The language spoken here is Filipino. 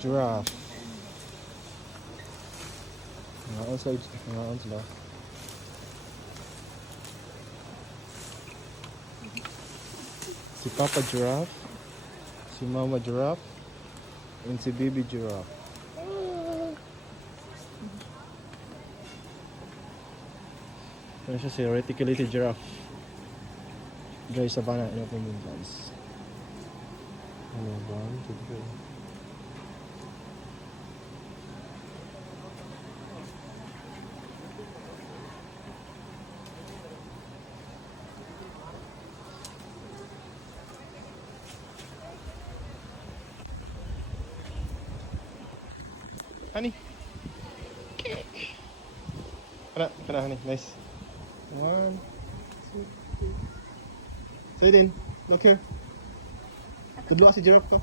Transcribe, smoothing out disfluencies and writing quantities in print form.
Giraffe. Ngaon sila. Si Papa Giraffe, si Mama Giraffe, and si Baby Giraffe. Ano siya si reticulated giraffe. Guys, savannah, ano po yun guys? Ano ba? Honey. Kana, honey. Nice. 1, 2, 3. Say din. Look here. Tudlo si giraffe to.